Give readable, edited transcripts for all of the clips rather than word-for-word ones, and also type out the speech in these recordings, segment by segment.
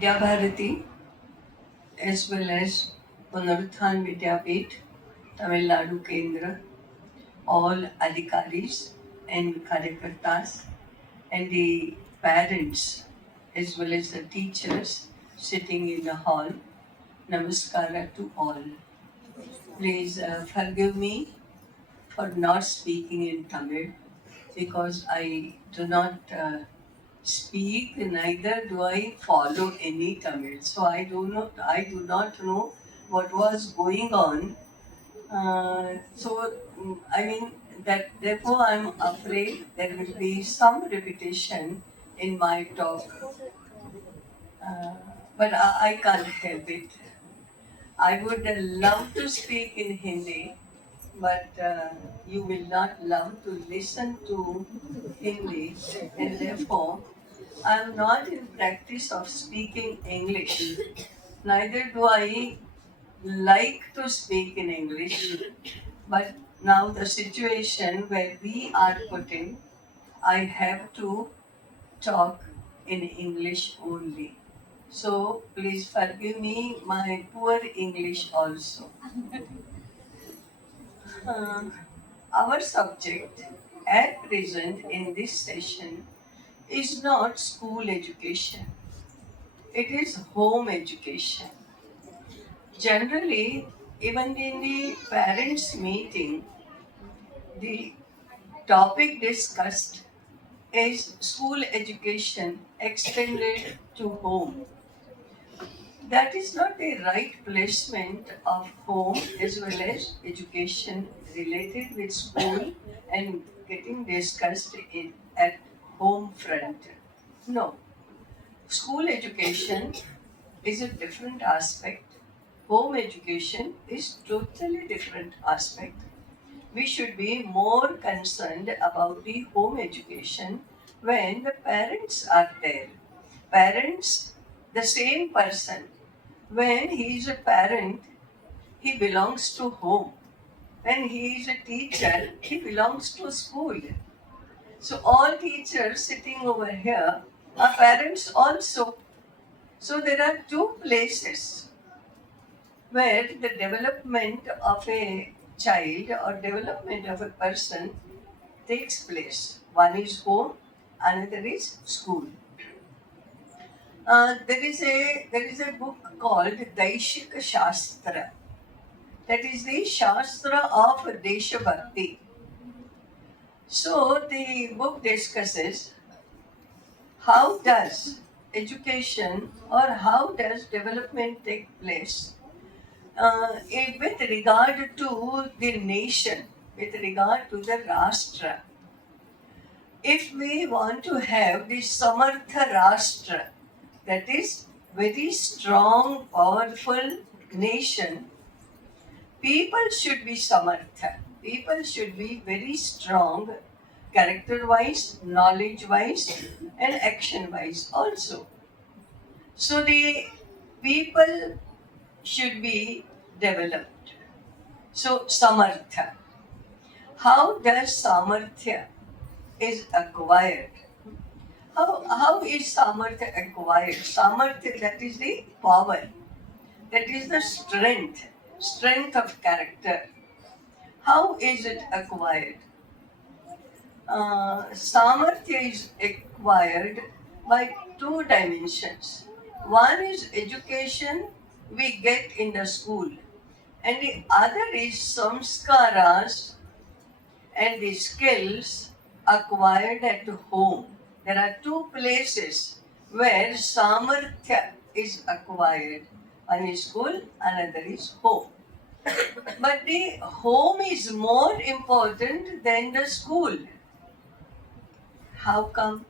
Vidya Bharati as well as Punaruthan Vidyapith, Tamil Nadu Kendra, all adhikaris and karyakartas and the parents as well as the teachers sitting in the hall. Namaskara to all. Please forgive me for not speaking in Tamil because I do not speak, neither do I follow any Tamil. So I do not know what was going on. I mean that therefore I'm afraid there will be some repetition in my talk, but I can't help it. I would love to speak in Hindi, but you will not love to listen to Hindi, and therefore I am not in practice of speaking English. Neither do I like to speak in English, but now the situation where we are put in, I have to talk in English only. So please forgive me my poor English also. Uh, our subject at present in this session is not school education, it is home education. Generally, even in the parents' meeting, the topic discussed is school education extended to home. That is not a right placement of home as well as education related with school and getting discussed at home front. No, school education is a different aspect. Home education is totally different aspect. We should be more concerned about the home education when the parents are there. Parents, the same person, when he is a parent, he belongs to home. When he is a teacher, he belongs to school. So all teachers sitting over here are parents also. So there are two places where the development of a child or development of a person takes place. One is home, another is school. There is a book called Daishika Shastra. That is the Shastra of Deshabhakti. So the book discusses how does education or how does development take place with regard to the nation, with regard to the Rashtra. If we want to have the Samartha Rashtra, that is very strong, powerful nation, people should be Samartha. People should be very strong, character wise, knowledge wise, and action wise also. So the people should be developed. So Samartha. How does Samarthya is acquired? How is Samarthya acquired? Samarthya, that is the power, that is the strength of character. How is it acquired? Samarthya is acquired by two dimensions. One is education we get in the school, and the other is samskaras and the skills acquired at home. There are two places where samarthya is acquired. One is school, another is home. But the home is more important than the school. How come?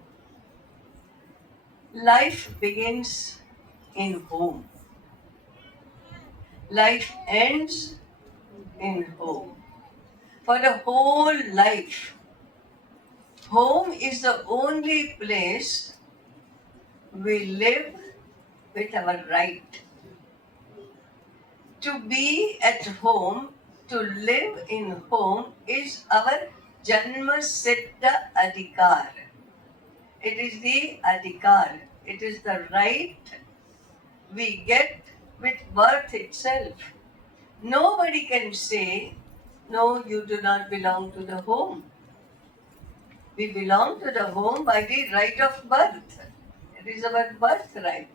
Life begins in home. Life ends in home. For the whole life, home is the only place we live with our right. To be at home, to live in home is our Janma Siddha Adhikar. It is the adhikar. It is the right we get with birth itself. Nobody can say, no, you do not belong to the home. We belong to the home by the right of birth. It is our birthright.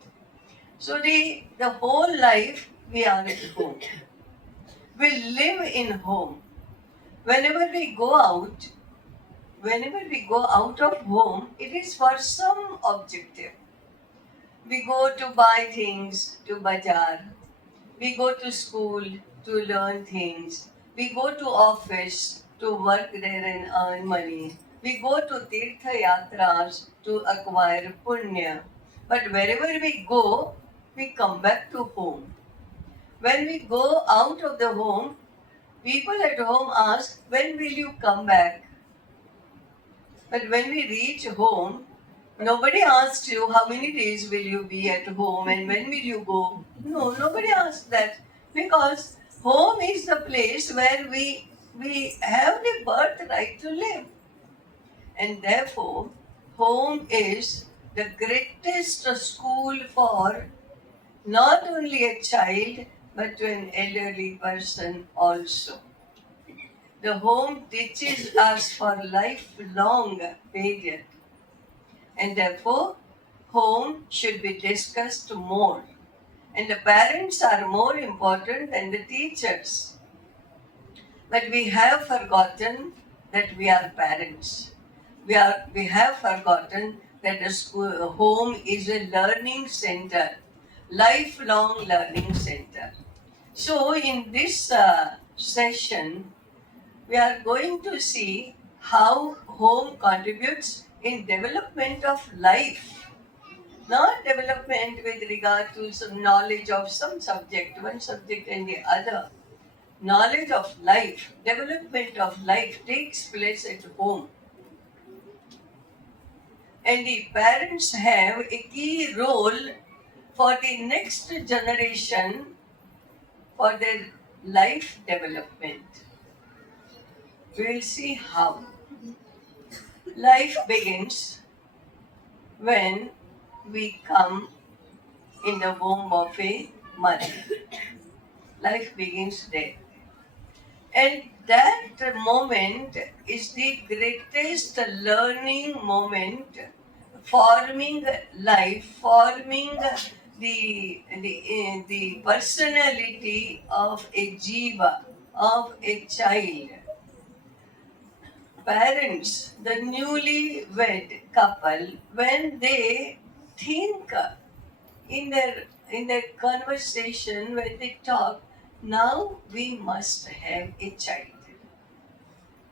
So the whole life we are at home. We live in home. Whenever we go out, whenever we go out of home, it is for some objective. We go to buy things to bazaar. We go to school to learn things. We go to office to work there and earn money. We go to Tirtha Yatras to acquire punya. But wherever we go, we come back to home. When we go out of the home, people at home ask, when will you come back? But when we reach home, nobody asks you how many days will you be at home and when will you go. No, nobody asks that because home is the place where we have the birthright to live. And therefore, home is the greatest school for not only a child but to an elderly person also. The home teaches us for lifelong period, and therefore home should be discussed more. And the parents are more important than the teachers. But we have forgotten that we are parents. We have forgotten that the school, home is a learning center, lifelong learning center. So in this session, we are going to see how home contributes in development of life, not development with regard to some knowledge of some subject, one subject and the other. Knowledge of life, development of life takes place at home. And the parents have a key role for the next generation for their life development. We will see how. Life begins when we come in the womb of a mother. Life begins there. And that moment is the greatest learning moment, forming life, forming the personality of a jiva, of a child. Parents, the newly wed couple, when they think in their conversation, when they talk, now we must have a child.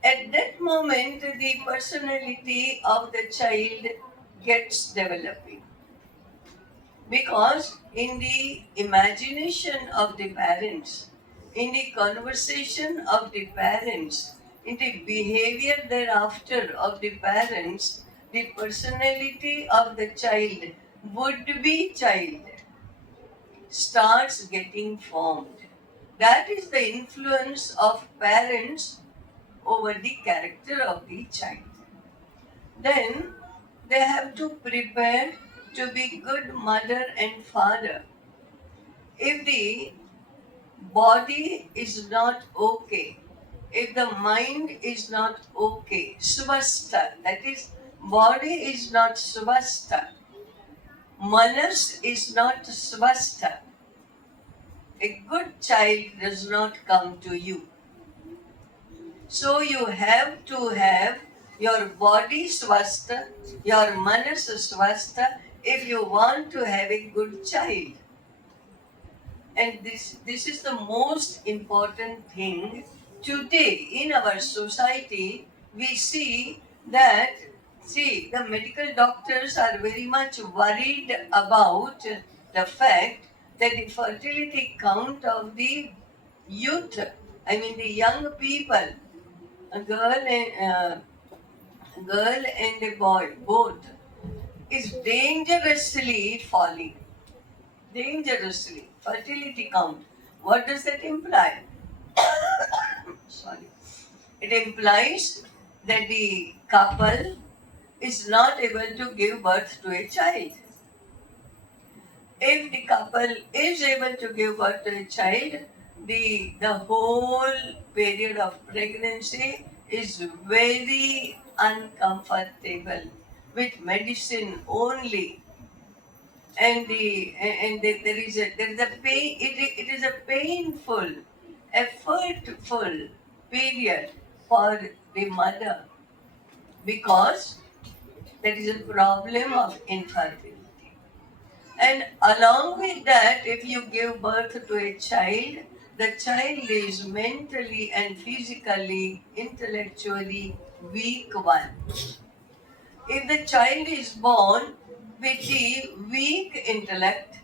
At that moment, the personality of the child gets developing. Because in the imagination of the parents, in the conversation of the parents, in the behavior thereafter of the parents, the personality of the child, would be child, starts getting formed. That is the influence of parents over the character of the child. Then they have to prepare to be good mother and father. If the body is not okay, if the mind is not okay, swastha, that is, body is not swastha, manas is not swastha, a good child does not come to you. So you have to have your body swastha, your manas swastha if you want to have a good child. And this is the most important thing. Today in our society, we see that, the medical doctors are very much worried about the fact that the fertility count of the youth, I mean the young people, a girl and a boy, both, is dangerously falling. Dangerously. Fertility count. What does that imply? Sorry. It implies that the couple is not able to give birth to a child. if the couple is able to give birth to a child, the whole period of pregnancy is very uncomfortable with medicine only, there is a pain. It is a painful, effortful period for the mother because there is a problem of infertility. And along with that, if you give birth to a child, the child is mentally and physically, intellectually weak one. If the child is born with the weak intellect,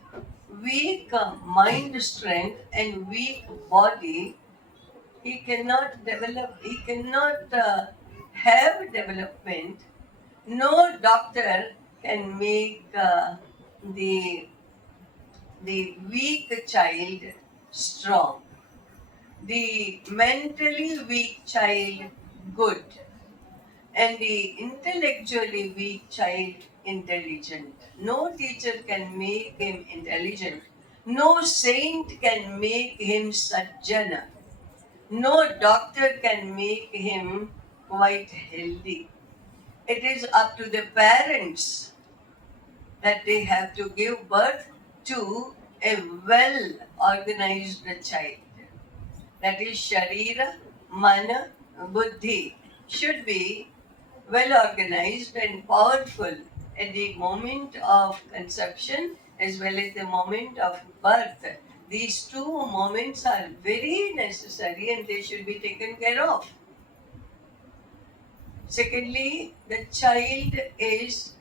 weak mind strength, and weak body, he cannot develop, he cannot have development. No doctor can make the weak child strong, the mentally weak child good, and the intellectually weak child intelligent. No teacher can make him intelligent. No saint can make him sajjana. No doctor can make him quite healthy. It is up to the parents that they have to give birth to a well organized child. That is Sharira, Mana, Buddhi should be well organized and powerful at the moment of conception as well as the moment of birth. These two moments are very necessary and they should be taken care of. Secondly, the child is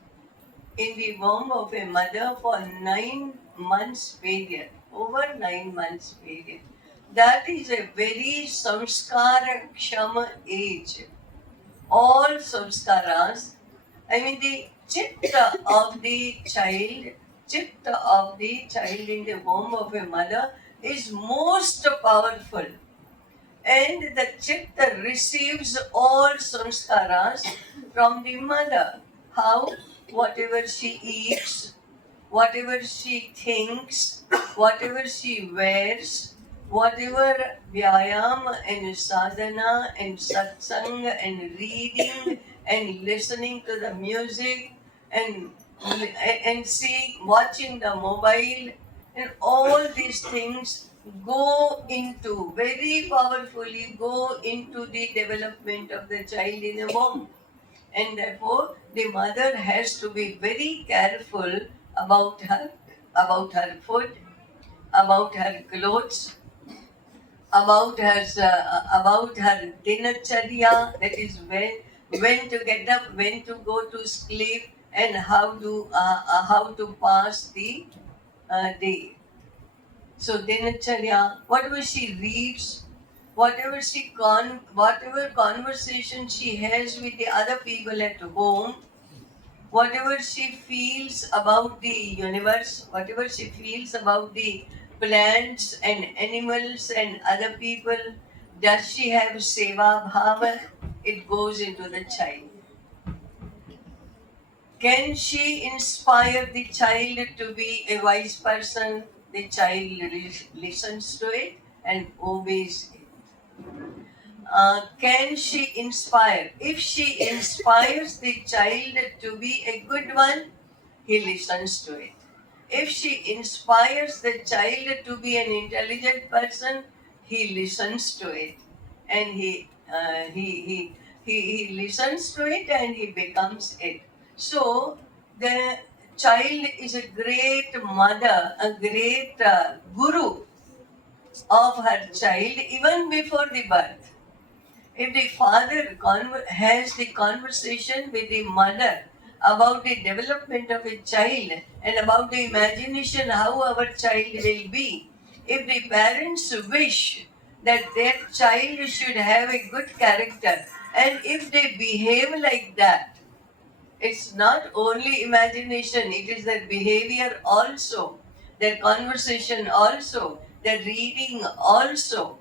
in the womb of a mother for 9 months period, over 9 months period. That is a very samskara kshama age. All samskaras, I mean the chitta of the child in the womb of a mother is most powerful. And the chitta receives all samskaras from the mother. How? Whatever she eats, whatever she thinks, whatever she wears, whatever vyayam and sadhana and satsang and reading and listening to the music and seeing, watching the mobile and all these things go into very powerfully go into the development of the child in a womb, and therefore the mother has to be very careful about her food, about her clothes, about her dinacharya, that is when to get up, when to go to sleep, and how to pass the day. So dinacharya, whatever she reads, whatever conversation she has with the other people at home, whatever she feels about the universe, whatever she feels about the plants and animals and other people, does she have seva bhava? It goes into the child. Can she inspire the child to be a wise person? The child listens to it and obeys it. Can she inspire? If she inspires the child to be a good one, he listens to it. If she inspires the child to be an intelligent person, he listens to it, and he listens to it and he becomes it. So the child is a great mother, a great guru of her child even before the birth. If the father has the conversation with the mother about the development of a child and about the imagination how our child will be, if the parents wish that their child should have a good character, and if they behave like that, it's not only imagination, it is their behavior also, their conversation also, their reading also,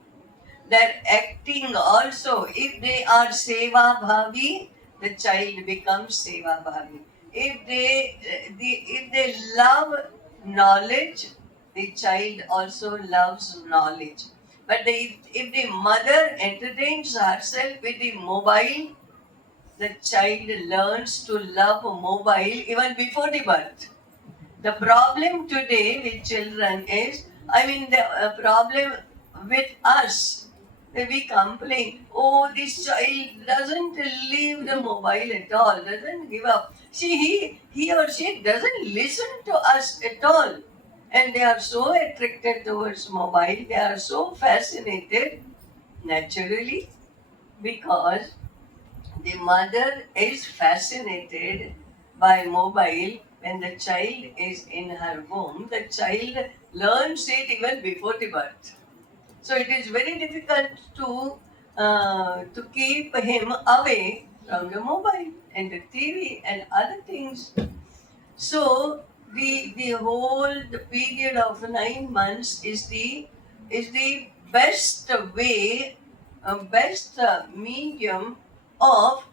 their acting also. If they are seva bhavi, the child becomes seva bhavi. If they love knowledge, the child also loves knowledge. But if the mother entertains herself with the mobile, the child learns to love mobile even before the birth. The problem today with children is, the problem with us, that we complain, oh, this child doesn't leave the mobile at all, doesn't give up. See, he or she doesn't listen to us at all. And they are so attracted towards mobile, they are so fascinated naturally because the mother is fascinated by mobile. When the child is in her womb, the child learns it even before the birth. So it is very difficult to keep him away from the mobile and the TV and other things. So the whole the period of 9 months is the best way, best medium of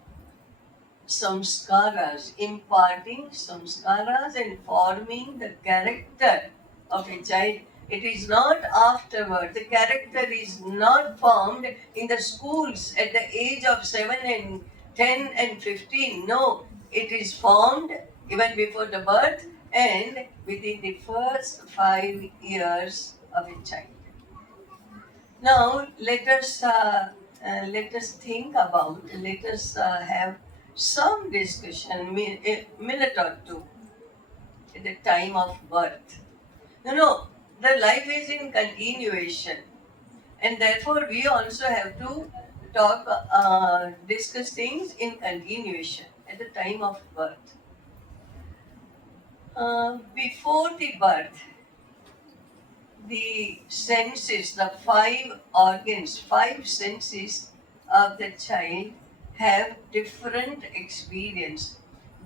samskaras, imparting samskaras and forming the character of a child. It is not afterward. The character is not formed in the schools at the age of 7 and 10 and 15. No, it is formed even before the birth and within the first 5 years of a child. Now let us think about. Let us have some discussion, a minute or two, at the time of birth. The life is in continuation, and therefore we also have to discuss things in continuation at the time of birth. Before the birth, the senses, the five organs, five senses of the child have different experience,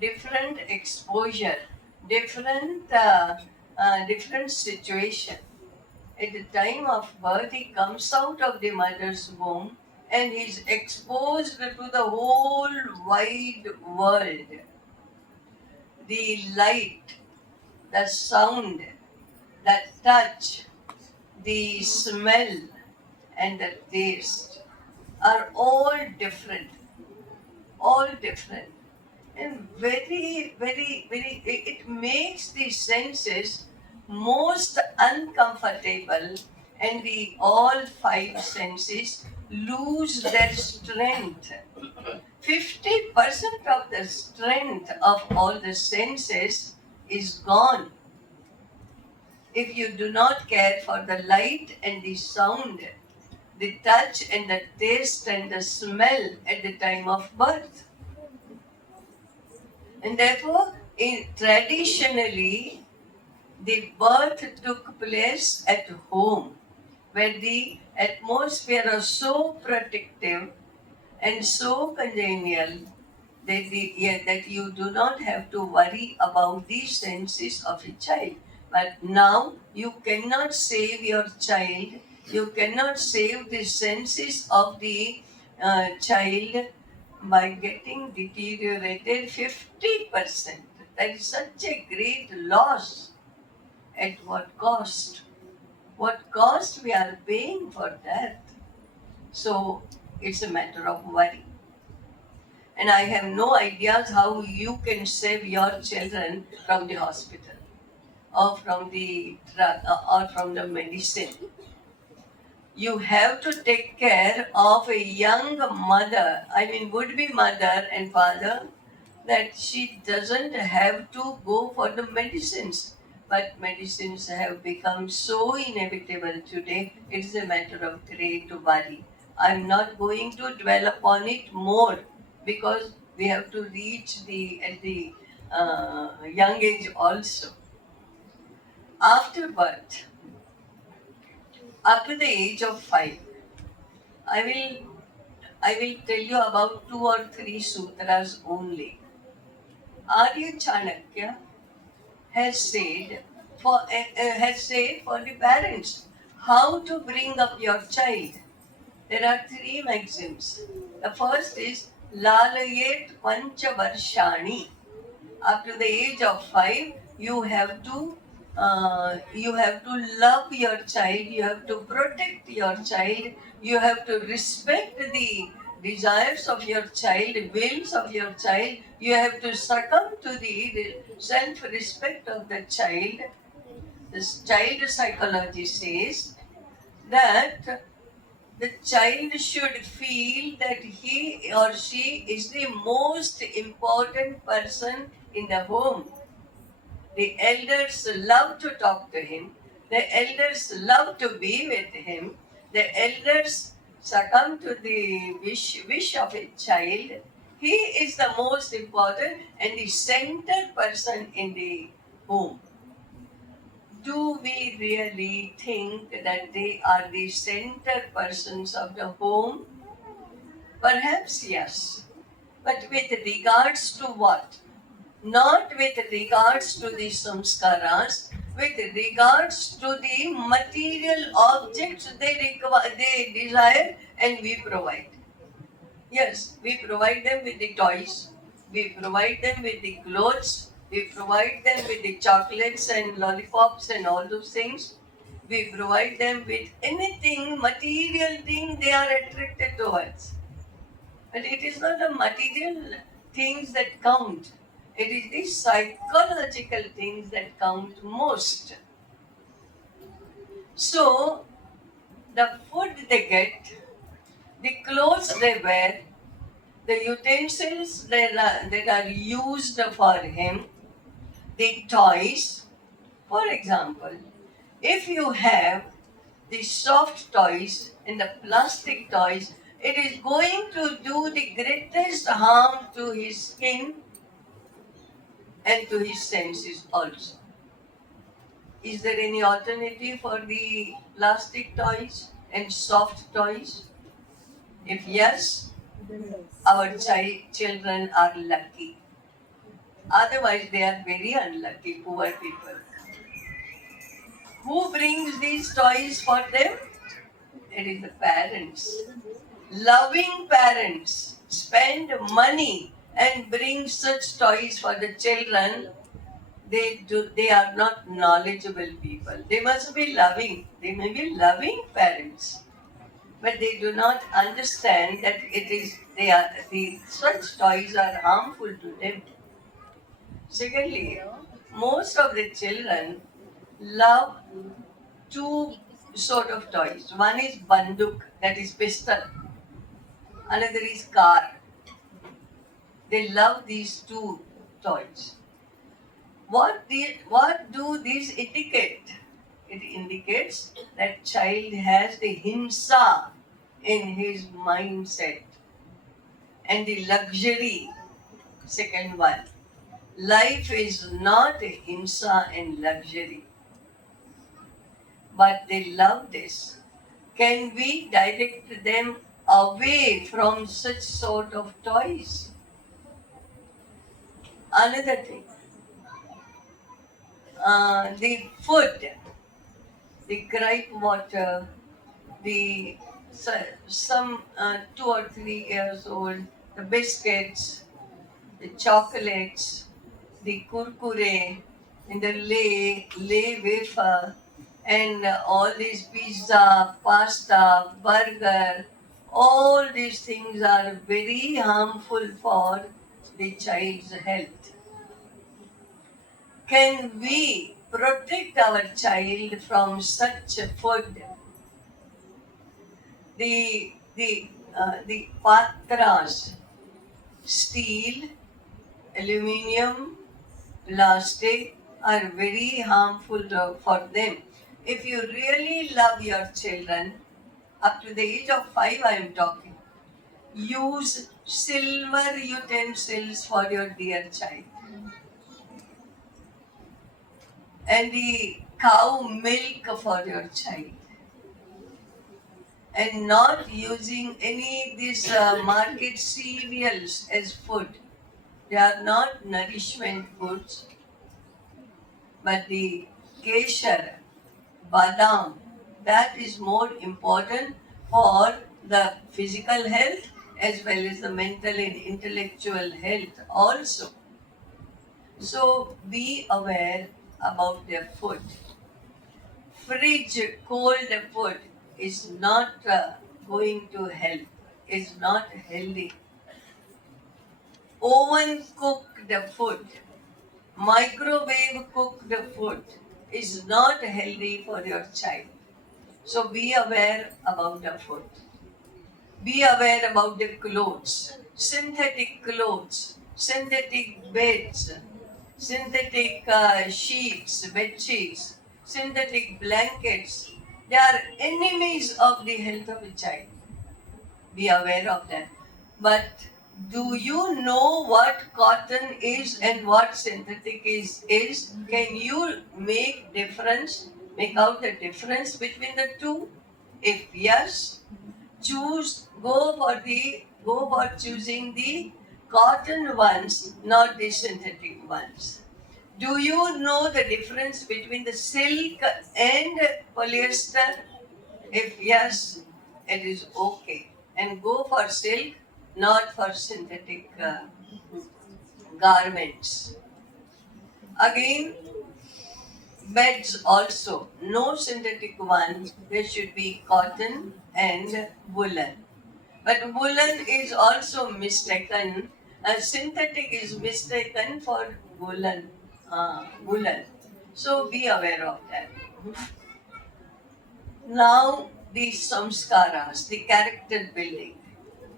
different exposure, different situation. At the time of birth, he comes out of the mother's womb and is exposed to the whole wide world. The light, the sound, the touch, the smell, and the taste are all different, and it makes the senses most uncomfortable, and the all five senses lose their strength. 50% of the strength of all the senses is gone if you do not care for the light and the sound, the touch and the taste and the smell at the time of birth. And therefore, traditionally, the birth took place at home, where the atmosphere was so protective and so congenial that you do not have to worry about the senses of a child. But now you cannot save your child, you cannot save the senses of the child by getting deteriorated 50%. That is such a great loss. At what cost? What cost we are paying for that? So it's a matter of worry. And I have no ideas how you can save your children from the hospital or from the drug or from the medicine. You have to take care of a young mother, would-be mother and father, that she doesn't have to go for the medicines. But medicines have become so inevitable today, it is a matter of great worry. I'm not going to dwell upon it more because we have to reach at the young age also. After birth, up to the age of 5, I will tell you about 2 or 3 sutras only. Arya Chanakya has said for the parents how to bring up your child. There are 3 maxims. The first is Lalayet Panchavarshani. Up to the age of 5, you have to you have to love your child, you have to protect your child, you have to respect the desires of your child, wills of your child, you have to succumb to the self respect of the child. This child psychology says that the child should feel that he or she is the most important person in the home. The elders love to talk to him. The elders love to be with him. The elders succumb to the wish of a child. He is the most important and the center person in the home. Do we really think that they are the center persons of the home? Perhaps yes. But with regards to what? Not with regards to the samskaras, with regards to the material objects they desire and we provide. Yes, we provide them with the toys, we provide them with the clothes, we provide them with the chocolates and lollipops and all those things. We provide them with anything, material thing they are attracted towards. But it is not the material things that count. It is the psychological things that count most. So, the food they get, the clothes they wear, the utensils that are used for him, the toys. For example, if you have the soft toys and the plastic toys, it is going to do the greatest harm to his skin and to his senses also. Is there any alternative for the plastic toys and soft toys? If yes, our children are lucky. Otherwise, they are very unlucky, poor people. Who brings these toys for them? It is the parents. Loving parents spend money and bring such toys for the children. They are not knowledgeable people. They must be loving. They may be loving parents, but they do not understand that such toys are harmful to them. Secondly, most of the children love two sort of toys. One is banduk, that is pistol. Another is car. They love these two toys. What do these indicate? It indicates that child has the hinsa in his mindset and the luxury. Second one, life is not a hinsa and luxury, but they love this. Can we direct them away from such sort of toys? Another thing, the food, the gripe water, the some 2 or 3 years old, the biscuits, the chocolates, the kurkure, and the lay wafer, and all these pizza, pasta, burger, all these things are very harmful for the child's health. Can we protect our child from such food? The patras, steel, aluminium, plastic are very harmful for them. If you really love your children, up to the age of 5 I am talking, use silver utensils for your dear child. And the cow milk for your child. And not using any these market cereals as food. They are not nourishment foods, but the kesher, badam, that is more important for the physical health as well as the mental and intellectual health also. So be aware about their food. Fridge cold food is not going to help, is not healthy. Oven cooked food, microwave cooked food is not healthy for your child. So be aware about the food. Be aware about the clothes, synthetic beds, synthetic sheets, bed sheets, synthetic blankets. They are enemies of the health of a child. Be aware of that. But do you know what cotton is and what synthetic is? Can you make out the difference between the two? If yes, go for choosing the cotton ones, not the synthetic ones. Do you know the difference between the silk and polyester? If yes, it is okay. And go for silk, not for synthetic garments. Again, beds also, no synthetic one. There should be cotton and woolen. But woolen is also mistaken. Synthetic is mistaken for woolen. Woolen. So be aware of that. Now the samskaras, the character building.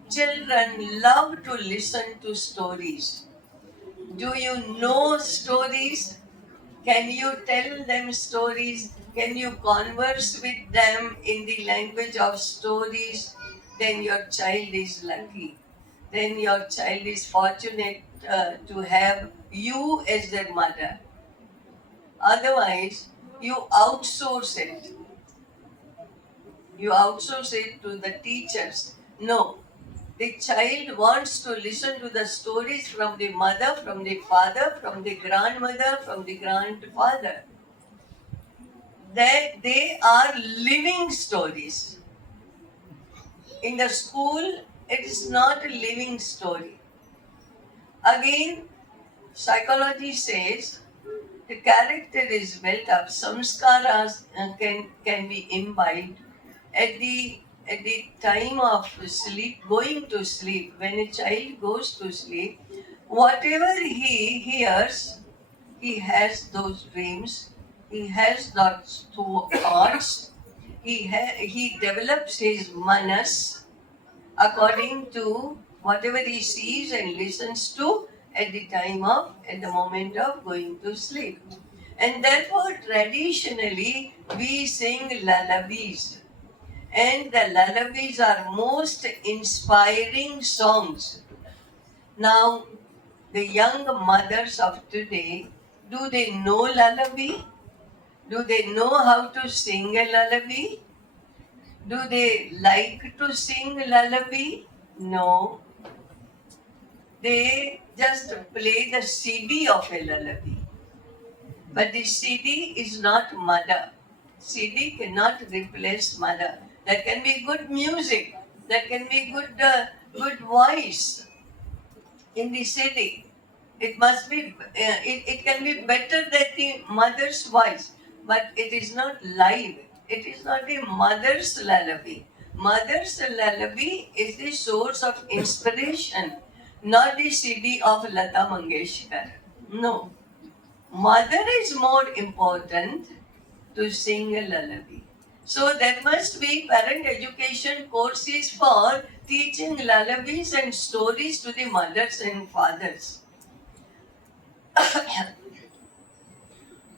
Children love to listen to stories. Do you know stories? Can you tell them stories? Can you converse with them in the language of stories? Then your child is lucky. Then your child is fortunate to have you as their mother. Otherwise, you outsource it. You outsource it to the teachers. No, the child wants to listen to the stories from the mother, from the father, from the grandmother, from the grandfather. That they are living stories. In the school, it is not a living story. Again, psychology says the character is built up. Samskaras can be imbibed at the time of sleep, going to sleep. When a child goes to sleep, whatever he hears, he has those dreams, he has those thoughts, he develops his manas according to whatever he sees and listens to at the moment of going to sleep. And therefore, traditionally, we sing lullabies. And the lullabies are most inspiring songs. Now, the young mothers of today, do they know lullaby? Do they know how to sing a lullaby? Do they like to sing lullaby? No. They just play the CD of a lullaby. But the CD is not mother. CD cannot replace mother. There can be good music. There can be good voice in the CD. It must be. It can be better than the mother's voice, but it is not live. It is not the mother's lullaby. Mother's lullaby is the source of inspiration, not the CD of Lata Mangeshkar. No. Mother is more important to sing a lullaby. So there must be parent education courses for teaching lullabies and stories to the mothers and fathers.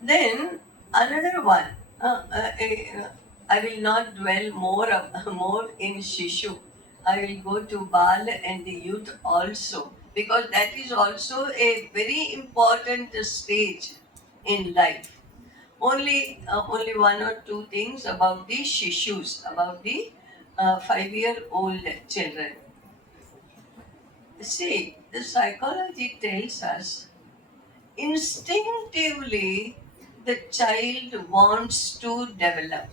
Then another one. I will not dwell more in Shishu. I will go to Bal and the youth also, because that is also a very important stage in life. Only one or two things about the Shishus, about the 5-year-old children. See, the psychology tells us instinctively the child wants to develop.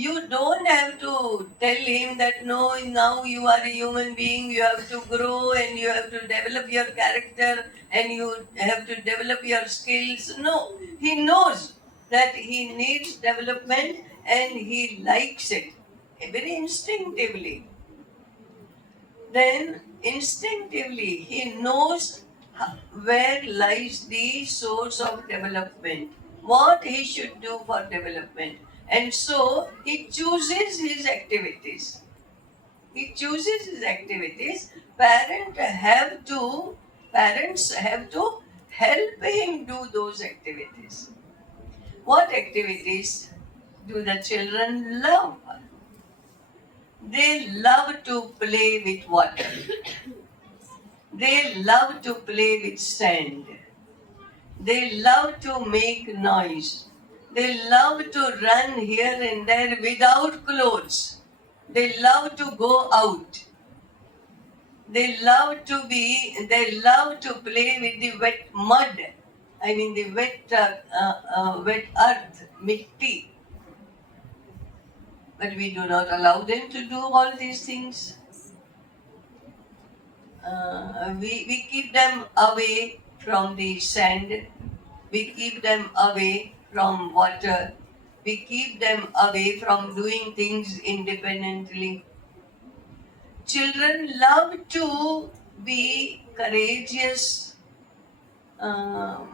You don't have to tell him that no, now you are a human being, you have to grow and you have to develop your character and you have to develop your skills. No, he knows that he needs development and he likes it very instinctively. Then instinctively he knows where lies the source of development, what he should do for development, and so he chooses his activities. He chooses his activities. Parents have to help him do those activities. What activities do the children love? They love to play with water. They love to play with sand. They love to make noise. They love to run here and there without clothes. They love to go out. They love to play with the wet mud. I mean the wet earth, mitti. But we do not allow them to do all these things. We keep them away from the sand, we keep them away from water, we keep them away from doing things independently. Children love to be courageous. Um,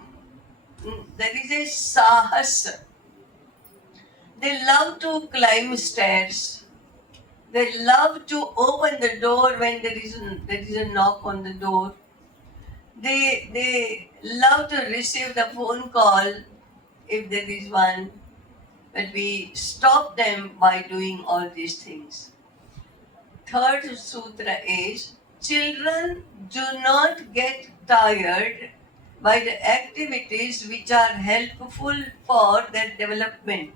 there is a sahas. They love to climb stairs. They love to open the door when there is a knock on the door. They love to receive the phone call if there is one, but we stop them by doing all these things. Third sutra is children do not get tired by the activities which are helpful for their development.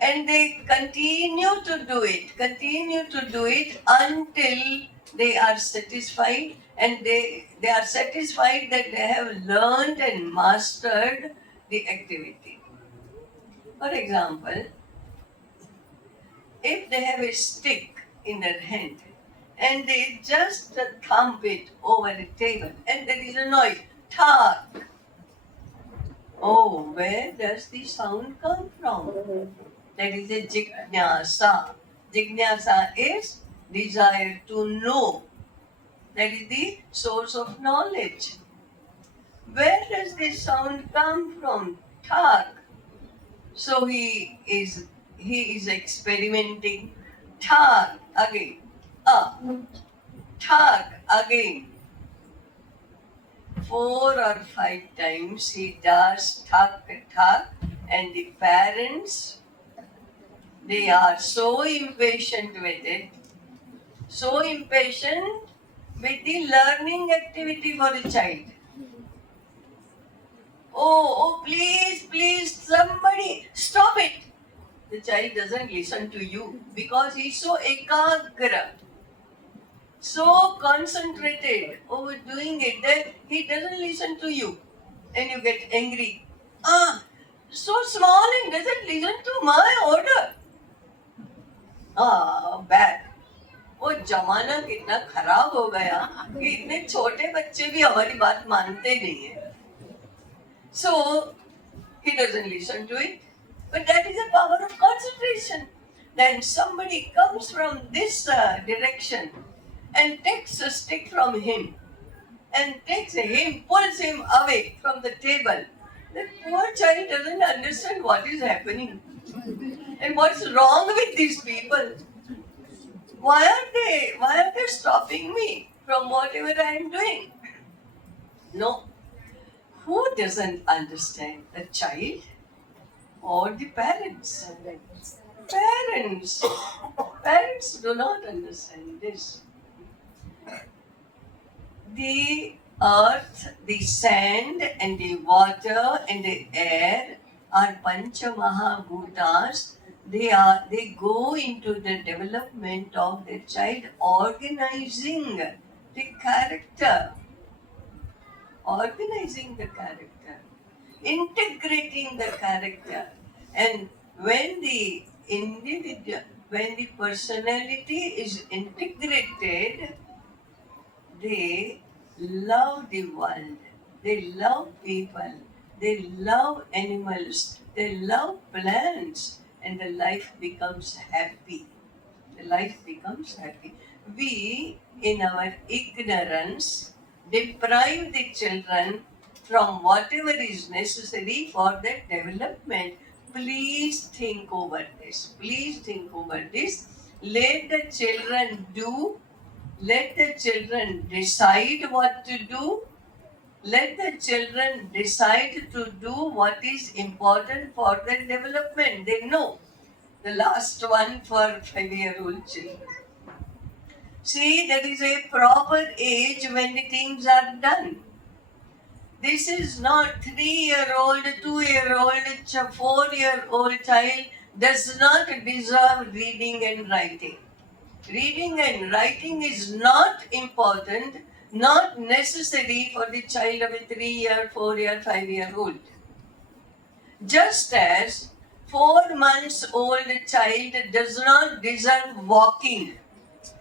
And they continue to do it until they are satisfied, and they are satisfied that they have learned and mastered the activity. For example, if they have a stick in their hand and they just thump it over the table and there is a noise, thak. Oh, where does the sound come from? That is a jignasa. Jignasa is desire to know. That is the source of knowledge. Where does this sound come from? Thak. So he is experimenting. Thak again. Thak again. 4 or 5 times he does thak, and the parents, they are so impatient with it, so impatient with the learning activity for the child. Oh, please, somebody, stop it. The child doesn't listen to you because he's so ekagra, so concentrated over doing it that he doesn't listen to you. And you get angry. So small and doesn't listen to my order. Bad. वो जमाना कितना खराब हो गया कि इतने छोटे बच्चे भी हमारी बात मानते नहीं है. So he doesn't listen to it. But that is the power of concentration. Then somebody comes from this direction and takes a stick from him and pulls him away from the table. The poor child doesn't understand what is happening and what's wrong with these people. Why are they stopping me from whatever I am doing? No. Who doesn't understand? The child or the parents? Parents. Parents do not understand this. The earth, the sand, and the water and the air are Pancha Mahabhutas. They go into the development of the child, organizing the character, integrating the character, and when the individual, when the personality is integrated, they love the world, they love people, they love animals, they love plants, and the life becomes happy. The life becomes happy. We, in our ignorance, deprive the children from whatever is necessary for their development. Please think over this. Please think over this. Let the children do. Let the children decide what to do. Let the children decide to do what is important for their development. They know. The last one for 5-year-old children. See, there is a proper age when the things are done. This is not 3-year-old, 2-year-old, 4-year-old child does not deserve reading and writing. Reading and writing is not important, not necessary for the child of a 3-year, 4-year, 5-year-old. Just as 4 months old child does not deserve walking.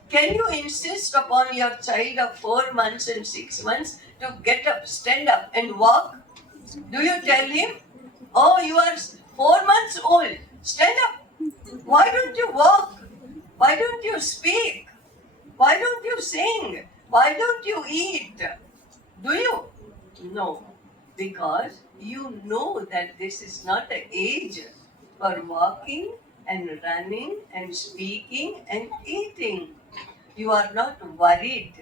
Can you insist upon your child of 4 months and 6 months to get up, stand up, and walk? Do you tell him, oh, you are 4 months old, stand up? Why don't you walk? Why don't you speak? Why don't you sing? Why don't you eat? Do you? No, because you know that this is not an age for walking and running and speaking and eating. You are not worried.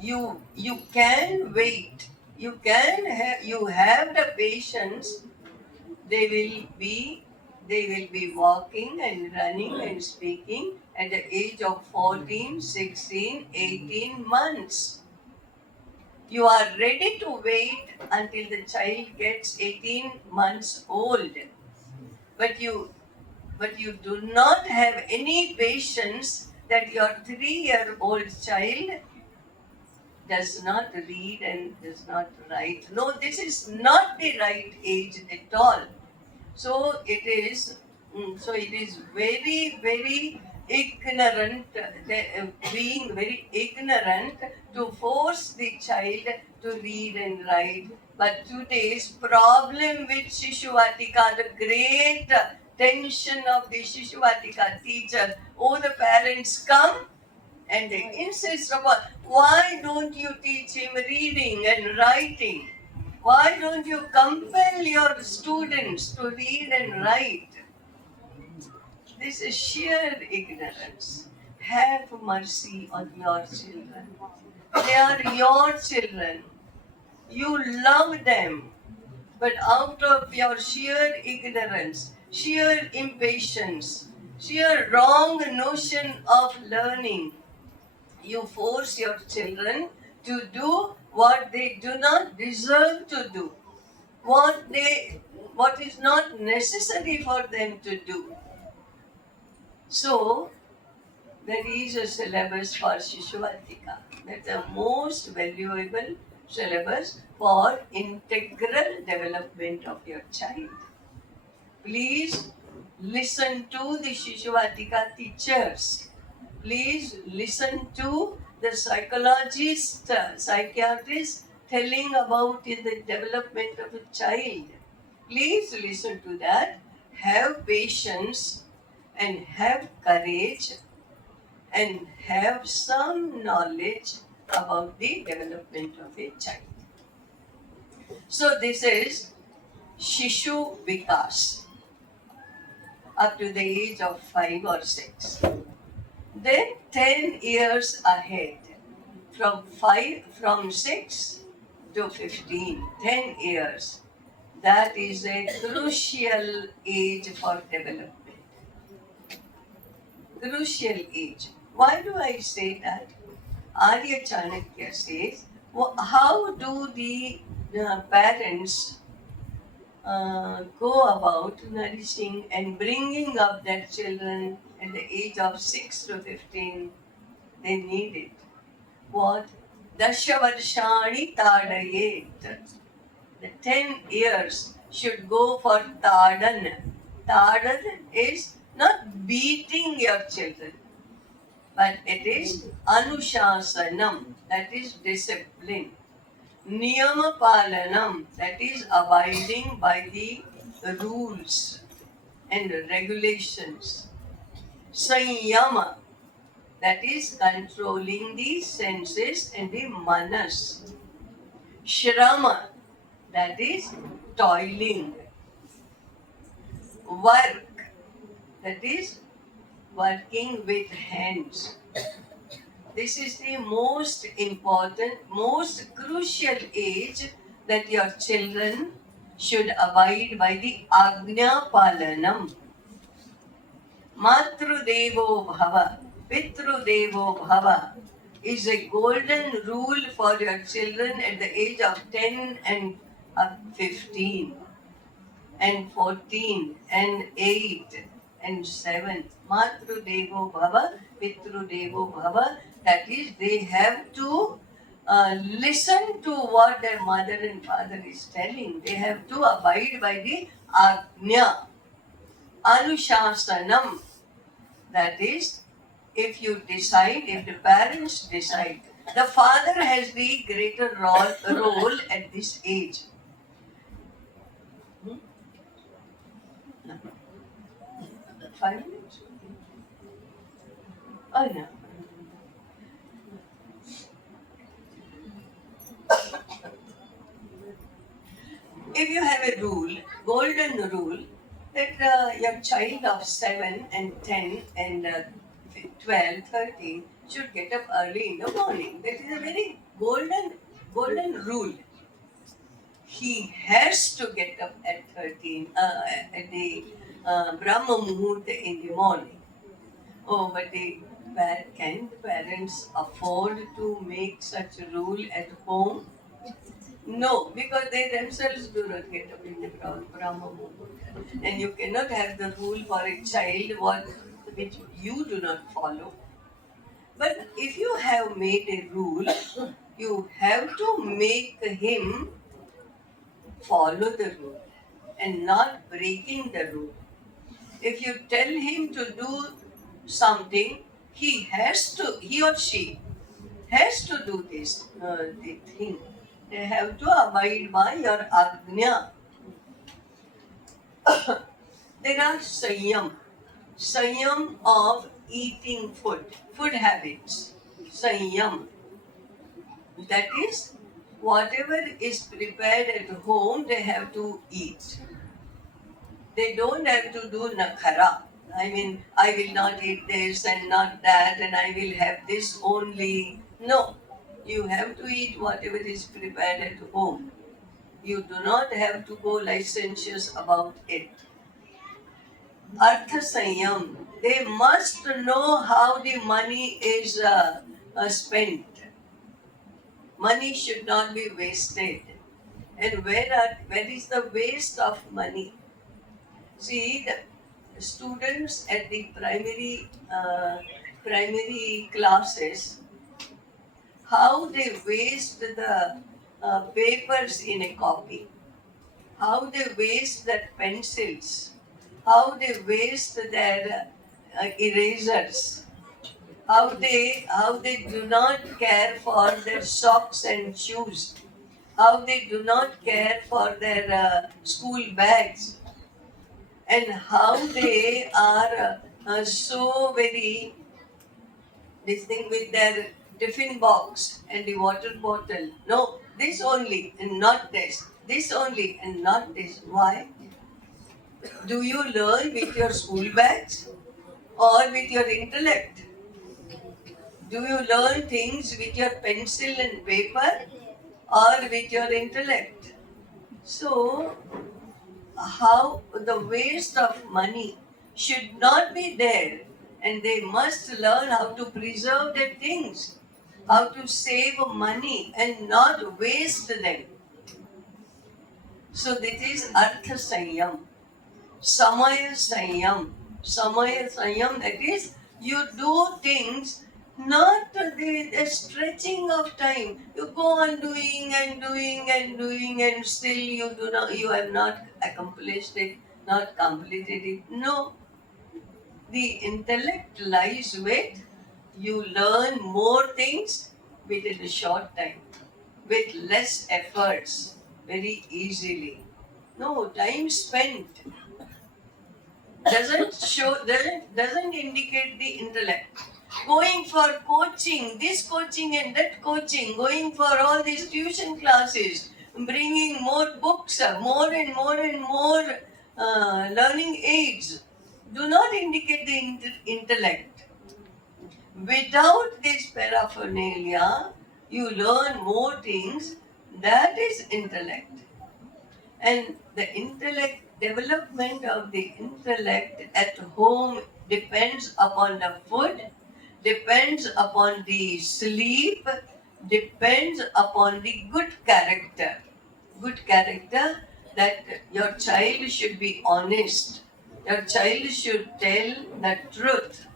You can wait. You have the patience. They will be walking and running and speaking at the age of 14, 16, 18 months. You are ready to wait until the child gets 18 months old. But you do not have any patience that your 3-year-old child does not read and does not write. No, this is not the right age at all. So it is very, very ignorant, being very ignorant to force the child to read and write. But today's problem with Shishuvatika, the great tension of the Shishuvatika teacher, the parents come and they insist upon, why don't you teach him reading and writing? Why don't you compel your students to read and write? This is sheer ignorance. Have mercy on your children. They are your children. You love them. But out of your sheer ignorance, sheer impatience, sheer wrong notion of learning, you force your children to do what they do not deserve to do, what is not necessary for them to do. So there is a syllabus for Shishuvatika. That's the most valuable syllabus for integral development of your child. Please listen to the Shishuvatika teachers. Please listen to the psychologist, psychiatrist telling about the development of a child. Please listen to that. Have patience and have courage and have some knowledge about the development of a child. So this is Shishu Vikas up to the age of 5 or 6. Then 10 years ahead, from 6 to 15, 10 years, that is a crucial age for development. Crucial age. Why do I say that? Arya Chanakya says, how do the parents go about nourishing and bringing up their children at the age of 6 to 15? They need it. What? Dashavarshani Tadayet. The 10 years should go for Tadan. Tadan is not beating your children, but it is Anushasanam, that is discipline. Niyamapalanam, that is abiding by the rules and regulations. Sanyama, that is controlling the senses and the manas. Shrama, that is toiling. Work, that is working with hands. This is the most important, most crucial age that your children should abide by the Agnya Palanam. Matru Devo Bhava, Pitru Devo Bhava is a golden rule for your children at the age of 10 and 15 and 14 and 8 and 7. Matru Devo Bhava, Pitru Devo Bhava, that is, they have to listen to what their mother and father is telling. They have to abide by the Agnya, Anushasanam. That is, if you decide, if the parents decide, the father has the greater role at this age. 5 minutes? Oh, no. If you have a rule, golden rule, that your child of 7 and 10 and 12, 13 should get up early in the morning. That is a very golden rule. He has to get up at 13, at the Brahma Muhurta in the morning. Oh, but can the parents afford to make such a rule at home? No, because they themselves do not get up in the Brahma Muhurta. And you cannot have the rule for a child which you do not follow. But if you have made a rule, you have to make him follow the rule and not breaking the rule. If you tell him to do something, he or she has to do the thing. They have to abide by your Agnya. There are Sanyam of eating food habits. Sanyam. That is, whatever is prepared at home, they have to eat. They don't have to do nakhara. I mean, I will not eat this and not that, and I will have this only. No, you have to eat whatever is prepared at home. You do not have to go licentious about it. Artha Sanyam. They must know how the money is spent. Money should not be wasted. And where is the waste of money? See, the students at the primary classes, how they waste the papers in a copy, how they waste their pencils, how they waste their erasers, how they do not care for their socks and shoes, how they do not care for their school bags, and how they are so very this thing with their tiffin box and the water bottle. No, this only and not this. This only and not this. Why? Do you learn with your school bags or with your intellect? Do you learn things with your pencil and paper or with your intellect? So, how the waste of money should not be there, and they must learn how to preserve their things, how to save money and not waste them. So this is Artha Sanyam. Samaya Sanyam. Samaya Sanyam, that is, you do things not the stretching of time. You go on doing and doing and doing, and still you have not accomplished it. not completed it. No, the intellect lies with you learn more things within a short time, with less efforts, very easily. No, time spent doesn't indicate the intellect. Going for coaching, this coaching and that coaching, going for all these tuition classes, bringing more books, more and more and more learning aids, do not indicate the intellect. Without this paraphernalia, you learn more things. That is intellect. And the intellect, development of the intellect at home depends upon the food, depends upon the sleep, depends upon the good character. Good character, that your child should be honest, your child should tell the truth,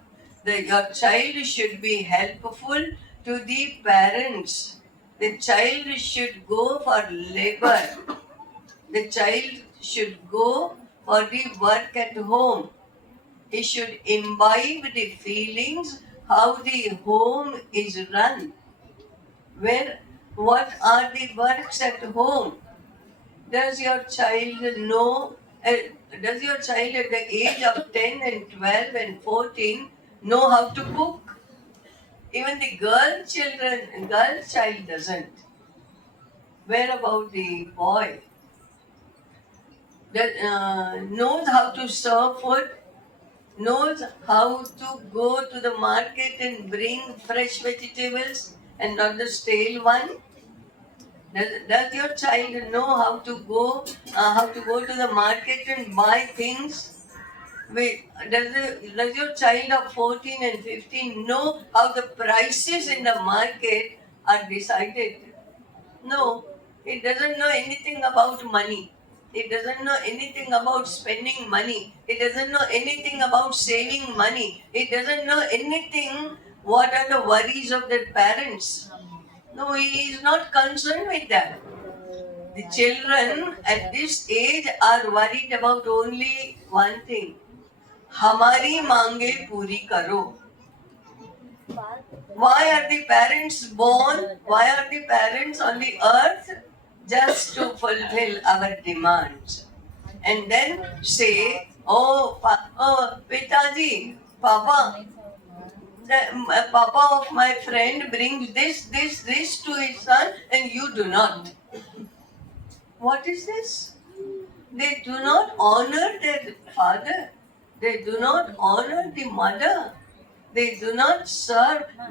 your child should be helpful to the parents, the child should go for labor, the child should go for the work at home. He should imbibe the feelings how the home is run. What are the works at home? Does your child know? Uh, does your child at the age of 10 and 12 and 14 know how to cook? Even the girl child doesn't. Where about the boy? That knows how to serve food, knows how to go to the market and bring fresh vegetables and not the stale one. Does your child know how to go to the market and buy things? Does your child of 14 and 15 know how the prices in the market are decided? No, he doesn't know anything about money. He doesn't know anything about spending money. He doesn't know anything about saving money. He doesn't know anything what are the worries of their parents. No, he is not concerned with that. The children at this age are worried about only one thing. हमारी मांगे पूरी करो. Why are the parents born? Why are the parents on the earth? Just to fulfill our demands. And then say, Pitaji, Papa, the Papa of my friend brings this to his son, and you do not. What is this? They do not honor their father. They do not honor the mother. They do not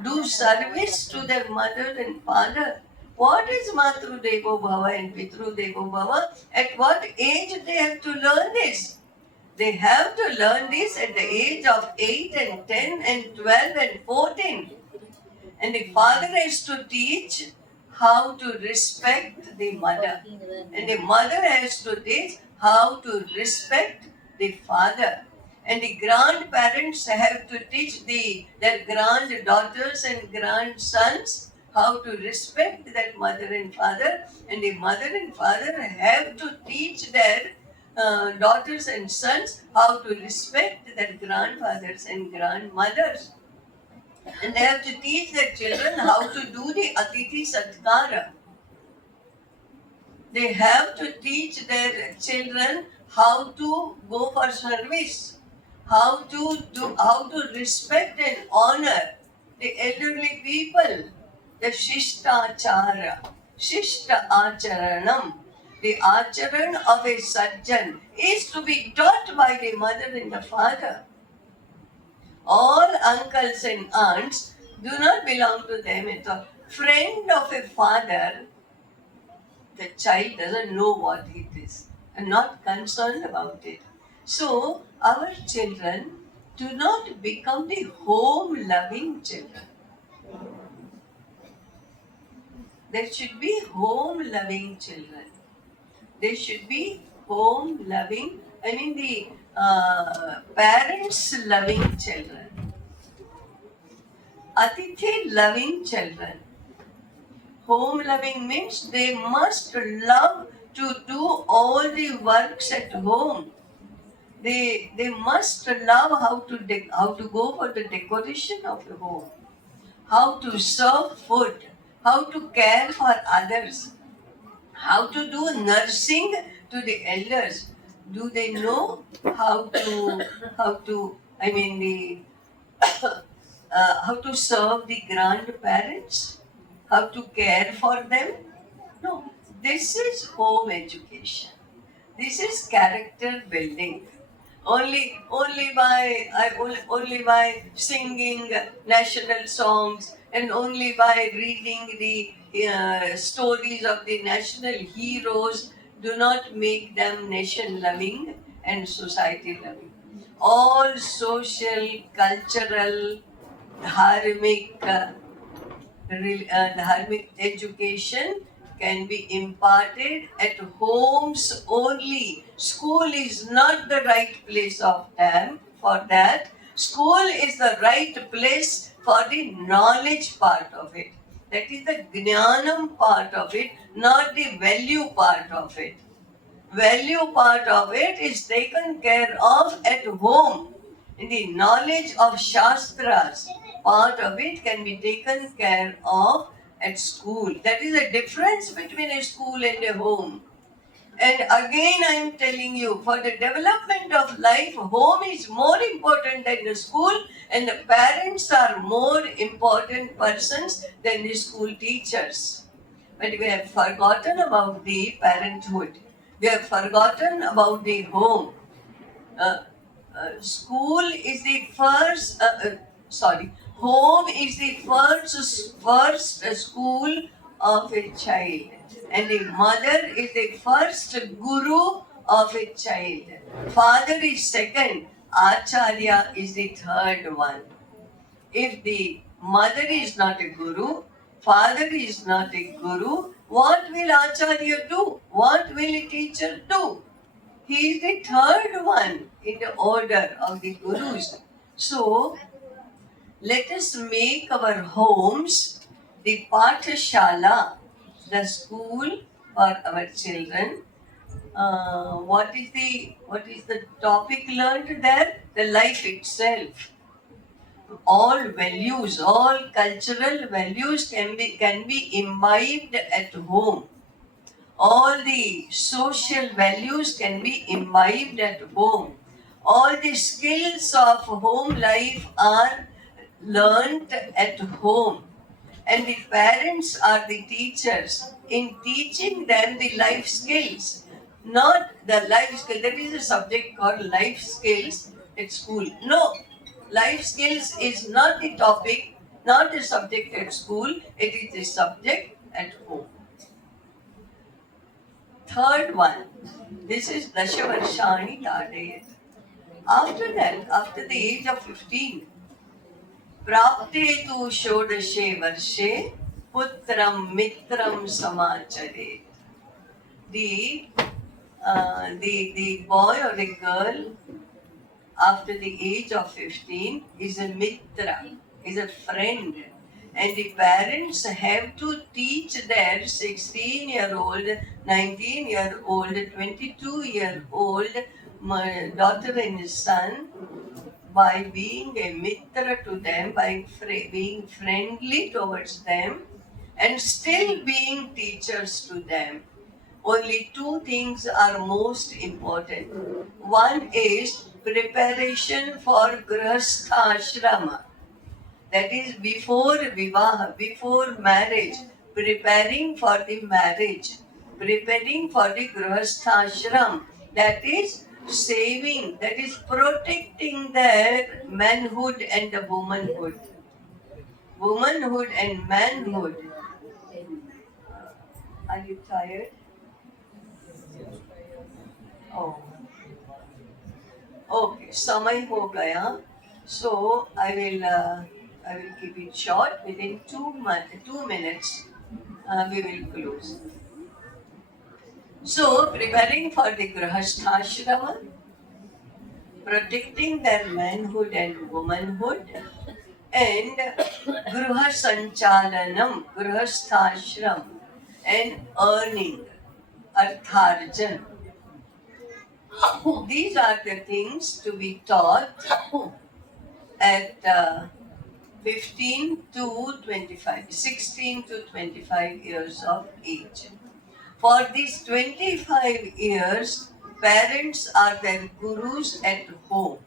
do service to their mother and father. What is Matru Devo Bhava and Pitru Devo Bhava? At what age they have to learn this? They have to learn this at the age of 8 and 10 and 12 and 14. And the father has to teach how to respect the mother. And the mother has to teach how to respect the father. And the grandparents have to teach their granddaughters and grandsons how to respect their mother and father. And the mother and father have to teach their daughters and sons how to respect their grandfathers and grandmothers. And they have to teach their children how to do the Atiti Satkara. They have to teach their children how to go for service, how to respect and honor the elderly people, the Shishta Acharanam. The acharan of a sajjan is to be taught by the mother and the father. All uncles and aunts do not belong to them at all. Friend of a father, the child doesn't know what it is and not concerned about it. So, our children do not become the home loving children. There should be home loving children. They should be home loving, the parents loving children. Atithi loving children. Home loving means they must love to do all the works at home. They must love how to go for the decoration of the home, how to serve food, how to care for others, how to do nursing to the elders. Do they know how to I mean the how to serve the grandparents, how to care for them? No, this is home education. This is character building. Only by singing national songs and only by reading the stories of the national heroes do not make them nation loving and society loving. All social, cultural, dharmic dharmic education can be imparted at homes only. School is not the right place of them for that. School is the right place for the knowledge part of it. That is the jnanam part of it, not the value part of it. Value part of it is taken care of at home. In the knowledge of Shastras, part of it can be taken care of at school. That is the difference between a school and a home. And again, I am telling you, for the development of life, home is more important than the school, and the parents are more important persons than the school teachers. But we have forgotten about the parenthood. We have forgotten about the home. Uh, School is the first, home is the first school of a child. And the mother is the first guru of a child. Father is second, Acharya is the third one. If the mother is not a guru, father is not a guru, what will Acharya do? What will a teacher do? He is the third one in the order of the gurus. So let us make our homes the Pathashala, the school for our children. What is the topic learned there? The life itself. All values, all cultural values can be imbibed at home. All the social values can be imbibed at home. All the skills of home life are learnt at home. And the parents are the teachers in teaching them the life skills. Not the life skill. There is a subject called life skills at school. No, life skills is not the topic, not the subject at school. It is the subject at home. Third one, this is Dashavarshani Tadayat. After that, after the age of 15, Prapte tu Shodashe Varshe Putram Mitram Samachare. The boy or the girl after the age of 15 is a mitra, is a friend. And the parents have to teach their 16-year-old, 19-year-old, 22-year-old daughter and son by being a mitra to them, by being friendly towards them, and still being teachers to them. Only two things are most important. One is preparation for grahastha that is before vivaha, before marriage, preparing for the marriage, preparing for the grahastha that is saving, that is protecting their manhood and the womanhood. Womanhood and manhood. Are you tired? Oh. Okay, समय हो गया. So I will keep it short. Within 2 minutes, we will close. So preparing for the grahastha protecting their manhood and womanhood, and Gruha Sanchalanam, Grahasthashram, and earning, Artharjan. These are the things to be taught at 15 to 25, 16 to 25 years of age. For these 25 years, parents are their gurus at home.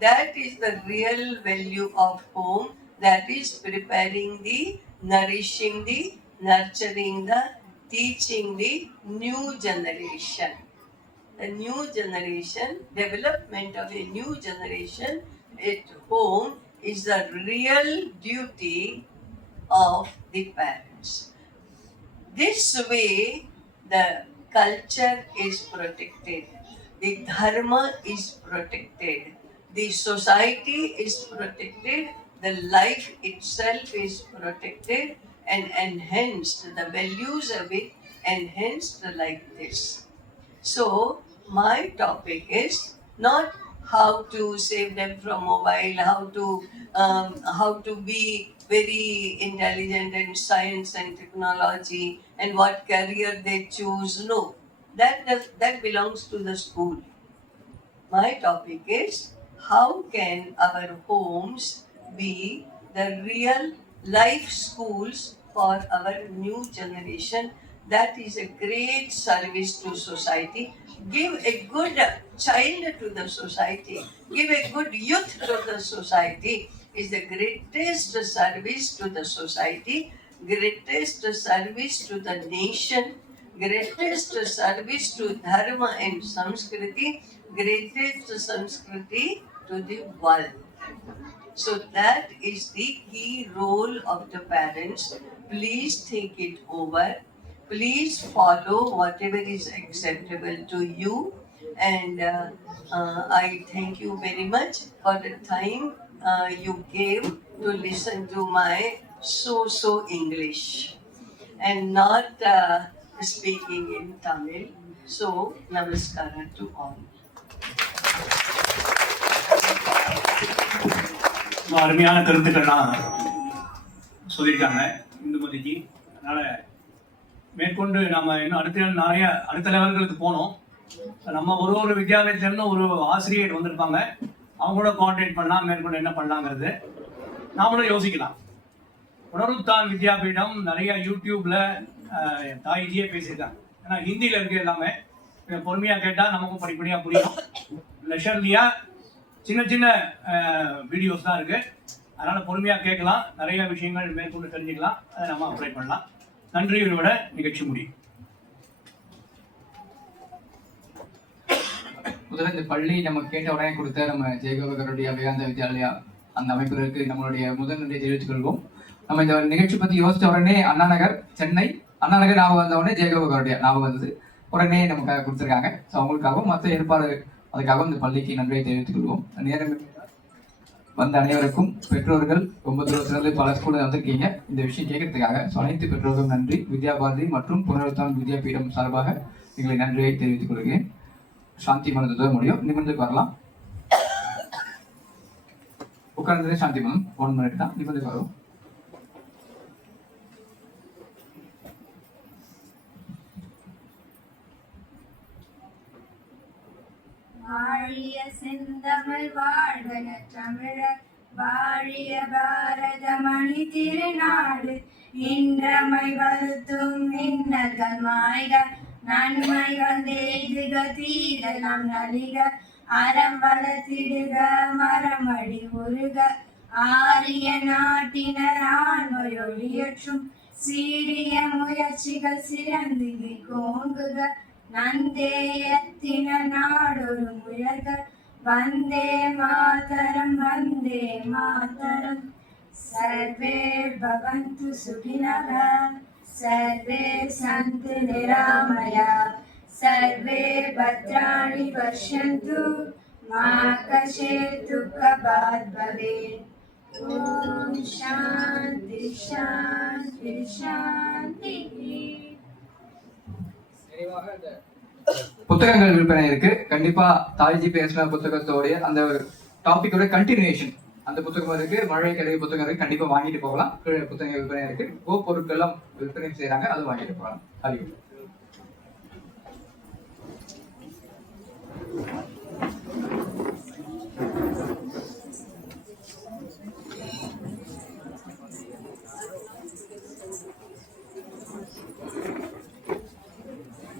That is the real value of home. That is preparing the, nourishing the, nurturing the, teaching the new generation. The new generation, development of a new generation at home is the real duty of the parents. This way, the culture is protected, the dharma is protected, the society is protected, the life itself is protected and enhanced, the values of it enhanced like this. So, my topic is not how to save them from mobile, how to be very intelligent in science and technology, and what career they choose. No, that belongs to the school. My topic is how can our homes be the real life schools for our new generation. That is a great service to society. Give a good child to the society, give a good youth to the society is the greatest service to the society, greatest service to the nation, greatest service to dharma and samskriti, greatest samskriti to the world. So that is the key role of the parents. Please think it over. Please follow whatever is acceptable to you. And I thank you very much for the time you gave to listen to my so English and not speaking in Tamil. So, namaskara to all. அருமையான கருத்துக்கள்லாம் சொல்லியிருக்காங்க இந்துமதிஜி. அதனால் மேற்கொண்டு நம்ம இன்னும் அடுத்த லெவல்களுக்கு போனோம். நம்ம ஒரு வித்யாலயத்திலேருந்து ஒரு ஆசிரியர் வந்திருப்பாங்க, அவங்களோட கான்டாக்ட் பண்ணலாம், மேற்கொண்டு என்ன பண்ணலாங்கிறது நாமளும் யோசிக்கலாம். உணர்வுத்தான் வித்யாபீடம் நிறைய யூடியூப்ல தாய்ஜியே பேசியிருக்காங்க. ஏன்னா ஹிந்தியில் இருக்கு எல்லாமே, பொறுமையாக கேட்டால் நமக்கும் படிப்படியாக புரியும். லெஷர்லியாக சின்ன வீடியோஸ் தான் இருக்குது, அதனால் பொறுமையாக கேட்கலாம், நிறைய விஷயங்கள் மேற்கொண்டு தெரிஞ்சுக்கலாம், அதை நம்ம அப்ளை பண்ணலாம். நன்றியோட நிகழ்ச்சி முடியும். முதல்ல இந்த பள்ளி நம்ம கேட்ட உடனே கொடுத்த நம்ம ஜெயகோபகருடைய வேதாந்த வித்யாலயா அந்த அமைப்பிற்கு நம்மளுடைய முதல் நன்றியை தெரிவித்துக் கொள்வோம். நம்ம இந்த நிகழ்ச்சி பற்றி யோசித்த உடனே அண்ணா நகர் சென்னை, அண்ணா நகர் ஞாபகம் வந்த உடனே ஜெயகோபகருடைய ஞாபகம் வந்தது, உடனே நமக்கு கொடுத்துருக்காங்க. ஸோ அவங்களுக்காகவும் மற்ற ஏற்பாடு அதுக்காகவும் இந்த பள்ளிக்கு நன்றியை தெரிவித்துக் கொள்வோம். நேரம் வந்த அனைவருக்கும் பெற்றோர்கள் ரொம்ப தூரத்திலிருந்து பல ஸ்கூலில் வந்திருக்கீங்க இந்த விஷயம் கேட்கறதுக்காக. ஸோ அனைத்து பெற்றோர்களும் நன்றி. வித்யா பாரதி மற்றும் புனருத்தான் வித்யாபீடம் சார்பாக எங்களை நன்றியை தெரிவித்துக் கொள்கிறேன். சாந்தி மனதை முடியும், நிமிர்ந்துக்கு வரலாம். உட்கார்ந்ததே சாந்தி மனம் 1 மினிட் தான், நிமிர்ந்துக்கு வரும். வாழிய செந்தமிழ் வாழ்க தமிழர், வாழிய பாரத மணி திருநாடு, இன்றமை வருத்தும் இன்னல்கள் மாய்க, நன்மைகள் தேய்க தீரலாம் நலிக, அறம் வளர்த்திடுக மரமடி உருக, ஆரிய நாட்டினர் ஆண்மையொழியற்றும் சீரிய முயற்சிகள் சிறந்து கோங்குக, நந்தேயத்தின நாடொரு முழக, வந்தே மாதரம் வந்தே மாதரம். சர்வே பவந்து சுகினக, சர்வே சந்து நிராமயா, சர்வே பத்ராணி பஷ்யந்து, மா கஷேத் துக்கபாத் பவேத். ஓம் சாந்தி சாந்தி சாந்தி. புத்தகங்கள் விற்பனை இருக்கு. கண்டிப்பா தாய்ஜி பேசின புத்தகத்தோடைய அந்த டாபிக்கோட கண்டினியூஷன் அந்த புத்தகம் இருக்கு, மழை கதை புத்தகம் இருக்கு, கண்டிப்பா வாங்கிட்டு போகலாம். புத்தக விற்பனை இருக்கு, பொருட்கள் எல்லாம் விற்பனை செய்யறாங்க, அதை வாங்கிட்டு போகலாம். அறிவு.